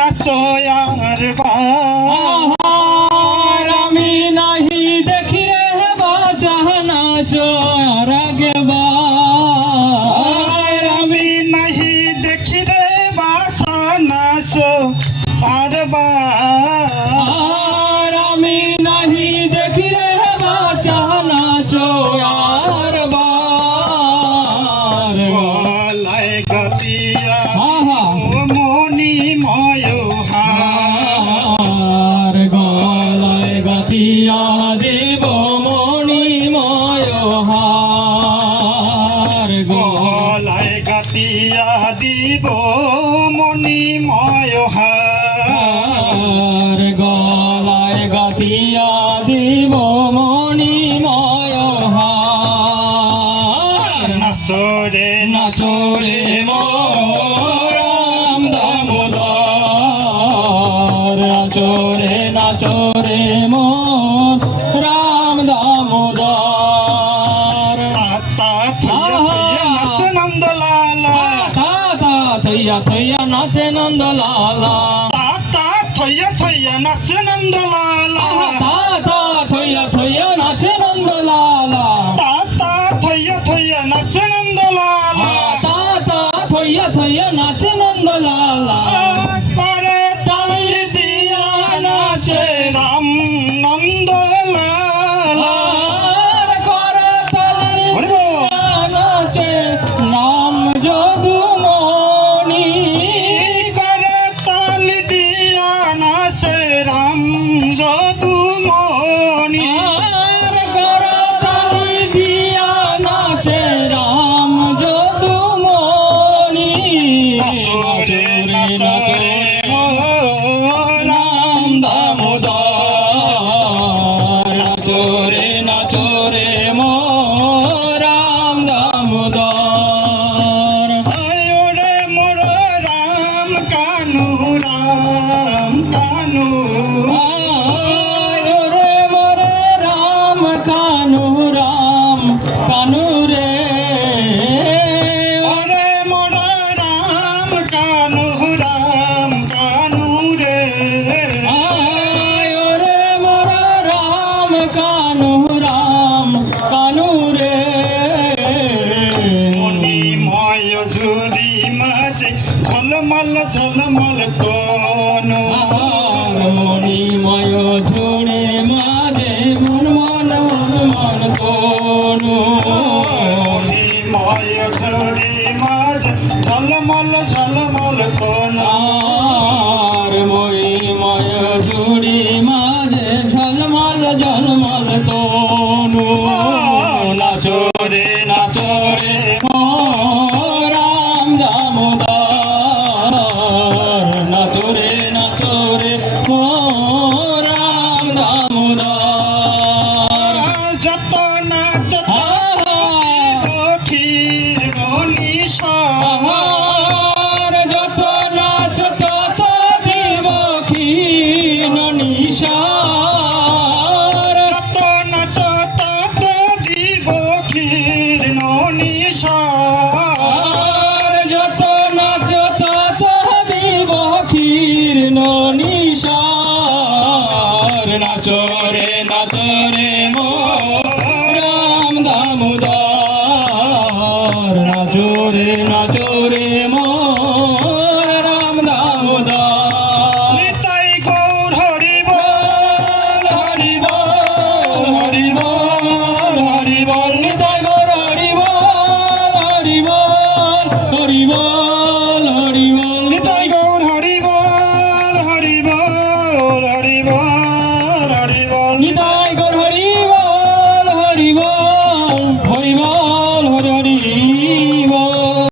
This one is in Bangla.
নাচয়ার আর আমি নাহি দেখি রে বাঁচা নাচো আর একবার আমি নাহি দেখি রে বাসা নাচো বারবার আর আমি নাহি দেখি রে বাঁচা নাচো আর বার গলায় গাতিয়া আহা মণিময় আর গলায় গাতিয়া দেব মণিময় হার গলায় গাতিয়া দিব মণিময় আর গলায় গাতিয়া দেব মণিময় হার নাচরে নাচরে রাম দামোদর নাচরে নাচরে মোর রাম দামোদর তাতা নাচ নন্দলালা থইয়া থইয়া নাচে নন্দলালা তাতা থইয়া নাচ নন্দলালা থইয়া থইয়া নাচে নন্দলালা তাতা থইয়া নাচ নন্দলালা থইয়া থইয়া নাচে নন্দলালা পরে তাল দিয়া নাচে রাম নন্দলালা আর করে তালি নাচে নাম যদুমণি করে তাল দিয়া নাচে রাম যদুমণি আর করে তালি দিয়া নাচে রাম যদুমণি নাচরে নাচরে রাম দামোদর নাচরে নাচরে মো রাম দামোদর আয়োরে মোর রাম কানু রে মোরে রাম কানু রে ওরে মোর রাম কানু রে রে মোর রাম কানু রে মণিময় ঝুরি মাঝে ঝলমল ঝলমল তনু মণিময় ঝুড়ে মাঝে মন মন মন মন তনু মণিময় ঝুরি মাঝে ঝলমল ঝলমল তনু